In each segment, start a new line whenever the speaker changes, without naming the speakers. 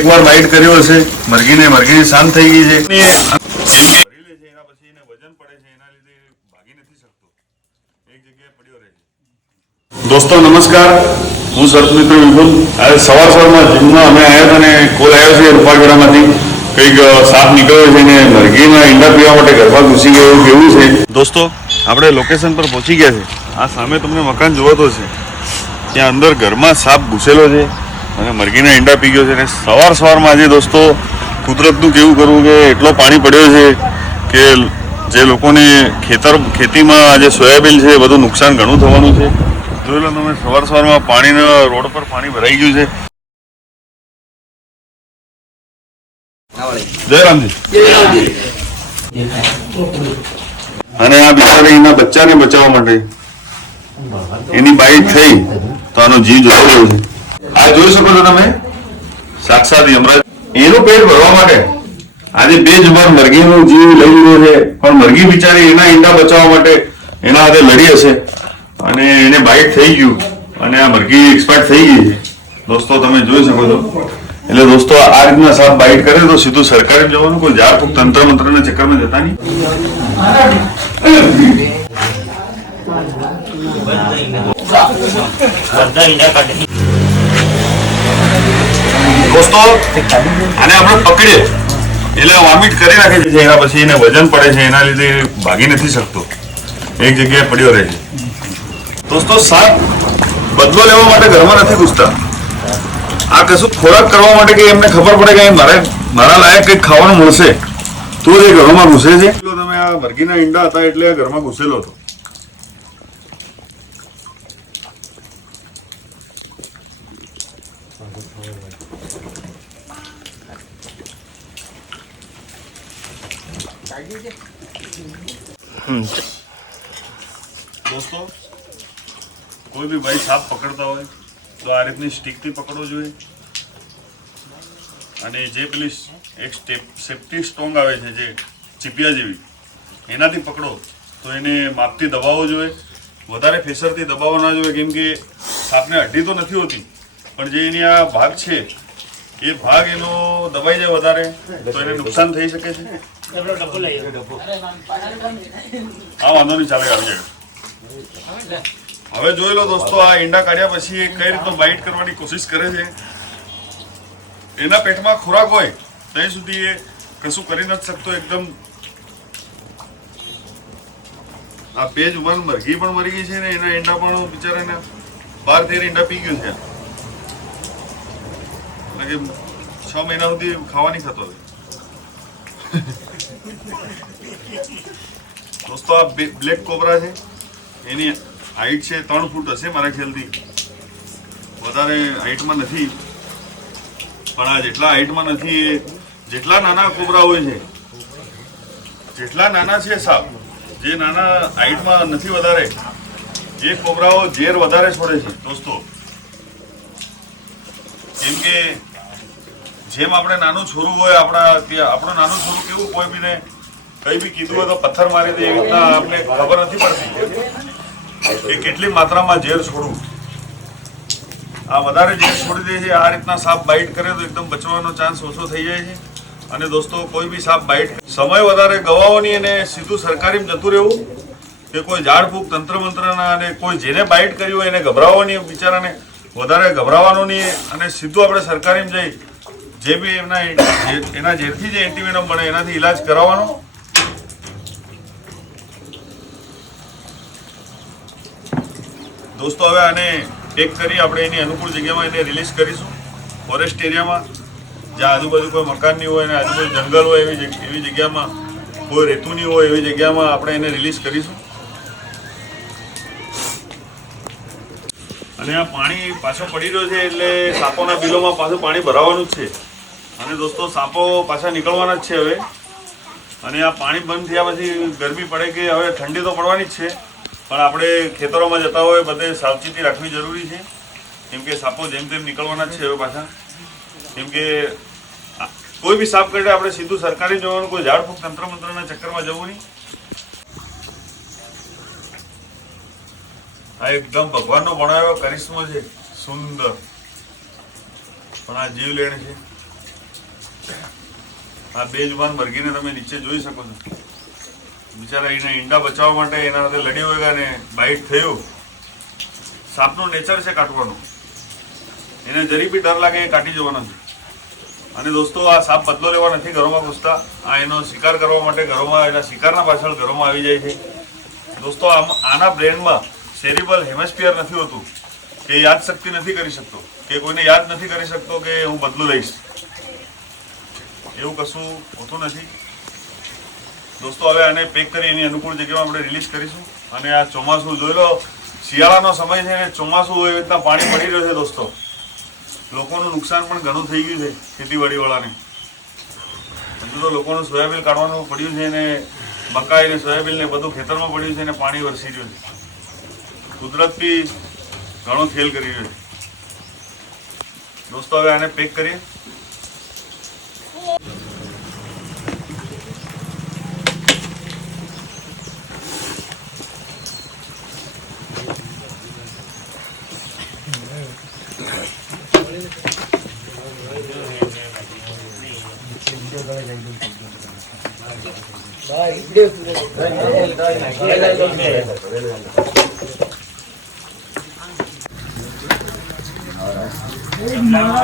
એકવાર બાઇટ કર્યો હશે મરઘીને મરઘી શાંત થઈ ગઈ છે. ભરી લે છે એના પછી એને વજન પડે છે એના લીધે ભાગી નથી શકતો. એક જગ્યાએ પડ્યો રહે છે. દોસ્તો નમસ્કાર. હું સરસ મિત્ર વિપુલ આજે સવાર સવારમાં જીમમાં અમે આવ્યા અને કોલ આવ્યો છે રૂપાગડામાંથી કંઈક સાપ નીકળ્યો છે ને મરઘીના ઈંડા પીવા માટે ગરબા ઘૂસી ગયો કેવું છે. દોસ્તો આપણે લોકેશન પર પહોંચી ગયા છે. આ સામે તમને મકાન જોવાતો છે ત્યાં અંદર ઘરમાં સાપ ઘૂસેલો છે. અને મરઘીના ઈંડા પી ગયો છે અને સવાર સવારમાં આજે દોસ્તો કુદરતનું કેવું કરવું કે એટલો પાણી પડ્યો છે કે જે લોકોને ખેતર ખેતીમાં આજે સોયાબીન છે બધું નુકસાન ઘણું થવાનું છે. જોઈ લો તમે, સવાર સવારમાં પાણીના રોડ પર પાણી ભરાઈ ગયું છે. અને આ બિચારા એના બચ્ચાને બચાવવા માટે એની બાઈટ થઈ તો આનો જીવ જતો રહ્યો છે. આ જોઈ શકો છો તમે? સાક્ષાત યમરાજ. એનું પેટ ભરવા માટે આજે બે જુબાન મરઘીનો જીવ લઈ લીધો છે. પણ મરઘી બિચારી એના ઈંડા બચાવવા માટે એના હાથે લડી હશે. અને એને બાઇટ થઈ ગયું. અને આ મરઘી એક્સપાયર થઈ ગઈ છે. દોસ્તો, તમે જોઈ શકો છો. એટલે દોસ્તો, આ રીતના સાપ બાઇટ કરે તો સીધું સરકારે જવાનું? કોઈ ઝાડ ફૂક તંત્ર મંત્રના ચક્કરમાં જતા નહીં?
બધા ઈંડા કાઢી.
દોસ્તો, આને આપણે પકડીએ. એટલે વોમિટ કરી નાખે છે એના પછી એને વજન પડે છે, એના લીધે ભાગી નથી શકતો. એક જગ્યાએ પડ્યો રહે છે. દોસ્તો, સાપ બદલો લેવા માટે ઘરમાં નથી ઘૂસતા. આ કશું ખોરાક કરવા માટે કે એમને ખબર પડે કે મારે, મારા લાયક કંઈક ખાવાનું મળશે? તો જ એ ઘરમાં ઘૂસે છે? તમે આ મરઘીના ઈંડા હતા એટલે ઘરમાં ઘૂસેલો હતો. દોસ્તો, કોઈ બી ભાઈ સાપ પકડતા હોય, તો આ રીતની સ્ટીકથી પકડવો જોઈએ. અને જે પેલી એક સ્ટેપ સેફ્ટી સ્ટ્રોંગ આવે છે, જે ચીપિયા જેવી, એનાથી પકડો, તો એને માપથી દબાવવો જોઈએ. વધારે ફેસરથી દબાવવા ના જોઈએ, કેમ કે સાપને અડધી તો નથી હોતી, પણ જે એની આ ભાગ છે એ ભાગ એનો દબાઈ જાય વધારે તો એને નુકસાન થઈ શકે છે. હા વાંધો નહીં ચાલે આવી જાય. હવે જોઈ લો દોસ્તો આ ઈંડા કાઢ્યા પછી એ કઈ રીતનો બાઇટ કરવાની કોશિશ કરે છે? એના પેટમાં ખોરાક હોય ત્યાં સુધી એ કશું કરી નથી શકતો એકદમ. આ પેજ જુબાન મરઘી પણ મરી ગઈ છે ને એના ઈંડા પણ બિચારાને બાર તેર ઈંડા પી ગયું છે. એટલે કે છ મહિના સુધી ખાવાની થતો ખાતો દોસ્તો આ બ્લેક કોબરા છે એની હાઈટ છે, ત્રણ ફૂટ હશે મારા ખ્યાલથી। વધારે હાઈટમાં નથી। પણ આ જેટલા હાઈટમાં નથી જેટલા નાના કોબરા હોય છે, જેટલા નાના છે સાપ, જે નાના હાઈટમાં નથી વધારે, એ કોબરાઓ ઝેર વધારે છોડે છે, દોસ્તો. કેમ કે જેમ આપણે નાનું છોરું હોય, આપણા ત્યાં આપણું નાનું છોરું કેવું કોઈ બીને કઈ બી કીધું હોય તો પથ્થર મારી દે એવી રીતના આપણે ખબર નથી પડતી. કે કેટલી માત્રામાં ઝેર છોડવું આ વધારે ઝેર છોડી દે છે, આ રીતના સાપ બાઇટ કરે તો એકદમ બચવાનો ચાન્સ ઓછો થઈ જાય છે. અને દોસ્તો, કોઈ બી સાપ બાઇટ સમય વધારે ગવાઓની અને સીધું સરકારીમાં જતું રહેવું કે કોઈ ઝાડ ફૂક, તંત્ર મંત્રના અને કોઈ જેને બાઇટ કર્યું હોય એને ગભરાવવાની બિચારાને. વધારે ગભરાવાનું નહીં અને સીધું આપણે સરકારીમાં જઈ જે બી એમના એના જેથી જે એન્ટીવેનમ બને, એનાથી ઈલાજ કરાવવાનો. દોસ્તો, હવે આને પેક કરી આપણે એની અનુકૂળ જગ્યામાં એને રિલીઝ કરીશું. ફોરેસ્ટ એરિયામાં જ્યાં આજુબાજુ કોઈ મકાન નહીં હોય અને આજુબાજુ જંગલ હોય એવી એવી જગ્યામાં, કોઈ રેતું નહીં હોય એવી જગ્યામાં આપણે એને રિલીઝ કરીશું. અને આ પાણી પાછો પડી રહ્યો છે એટલે સાપોના બિલોમાં પાછું પાણી ભરાવાનું જ છે. અને દોસ્તો, સાપો પાછા નીકળવાના જ છે હવે. અને આ પાણી બંધ થયા પછી ગરમી પડે કે હવે ઠંડી તો પડવાની જ છે. પણ આપણે ખેતરોમાં જતા હોય, બધે સાવચેતી રાખવી જરૂરી છે. કેમ કે સાપો જેમ તેમ નીકળવાના જ છે હવે પાછા. કેમ કે કોઈ બી સાપ કરે આપણે સીધું સરકારી જવાનું, કોઈ ઝાડફૂક તંત્ર મંત્રના ચક્કરમાં જવું નહીં. આ એકદમ ભગવાનનો બનાવ્યો કરિશ્મો છે. સુંદર. પણ આ જીવ લેણ છે. આ બે જુબાન મરઘીને તમે નીચે જોઈ શકો છો. બિચારા એને ઈંડા બચાવવા માટે એના સાથે લડી વળ્યા ને બાઇટ થયું. સાપનું નેચર છે કાટવાનું એને જરી બી ડર લાગે એ કાટી જવાનો છે. અને દોસ્તો, આ સાપ બદલો લેવા નથી ઘરોમાં ઘૂસતા. આ એનો શિકાર કરવા માટે ઘરોમાં, એના શિકારના પાછળ ઘરોમાં આવી જાય છે. દોસ્તો, આમ આના બ્રેનમાં સેરિબલ હેમસ્ફિયર નથી હોતું, કે યાદ શક્તિ નથી કરી શકતો, કે કોઈને યાદ નથી કરી શકતો કે હું બદલું લઈશ. એવું કશું હોતું નથી. દોસ્તો, હવે આને પેક કરી એની અનુકૂળ જગ્યામાં આપણે રિલીઝ કરીશું. અને આ ચોમાસું જોઈ લો, શિયાળાનો સમય છે અને ચોમાસું એવી રીતના પાણી પડી રહ્યું છે દોસ્તો. લોકોનું નુકસાન પણ ઘણું થઈ ગયું છે ખેતીવાડીવાળાને. હજુ તો લોકોનું સોયાબીન કાઢવાનું પડ્યું છે અને મકાઈ ને સોયાબીન ને બધું ખેતરમાં પડ્યું છે અને પાણી વરસી રહ્યું છે. કુદરત બી ઘણો ખેલ કરી રહ્યો છે. દોસ્તો, હવે આને પેક કરીએ.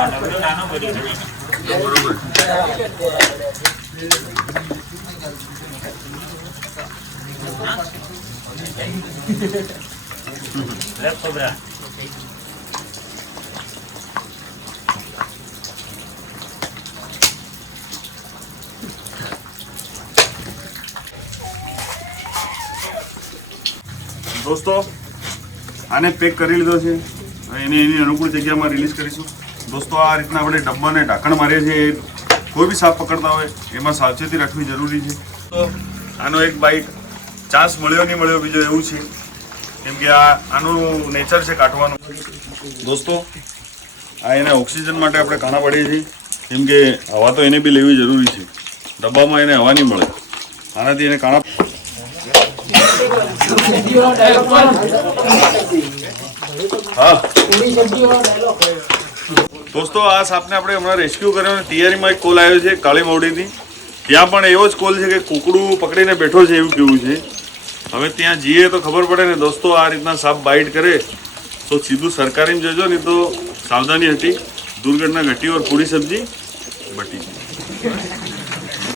ડબલું નાનું કર્યું
બરોબર
લે ખોબરા
દોસ્તો, આને પેક કરી લીધો છે. એને એની અનુકૂળ જગ્યામાં રિલીઝ કરીશું. દોસ્તો, આ રીતના આપણે ડબ્બાને ઢાંકણ મારીએ છીએ. કોઈ બી સાપ પકડતા હોય, એમાં સાવચેતી રાખવી જરૂરી છે. તો આનો એક બાઈક ચાન્સ મળ્યો નહીં મળ્યો, બીજો એવું છે. કેમ કે આ, આનું નેચર છે કાઢવાનું. દોસ્તો, આ એને ઓક્સિજન માટે આપણે કાણા પાડીએ છીએ. કેમ કે હવા તો એને બી લેવી જરૂરી છે. ડબ્બામાં એને હવા નહીં મળે. આનાથી એને કાણા દોસ્તો, આ સાપને આપણે હમણાં રેસ્ક્યુ કર્યો અને તિયારીમાં એક કોલ આવ્યો છે કાળી મોડીની ત્યાં પણ એવો જ કોલ છે કે કુકડું પકડીને બેઠો છે એવું કેવું છે. હવે ત્યાં જઈએ તો ખબર પડે ને દોસ્તો, આ રીતના સાપ બાઇટ કરે. તો સીધું સરકારી જજો ને તો સાવધાની હતી. દુર્ઘટના ઘટી ઓર પૂરી સબ્જી બટી.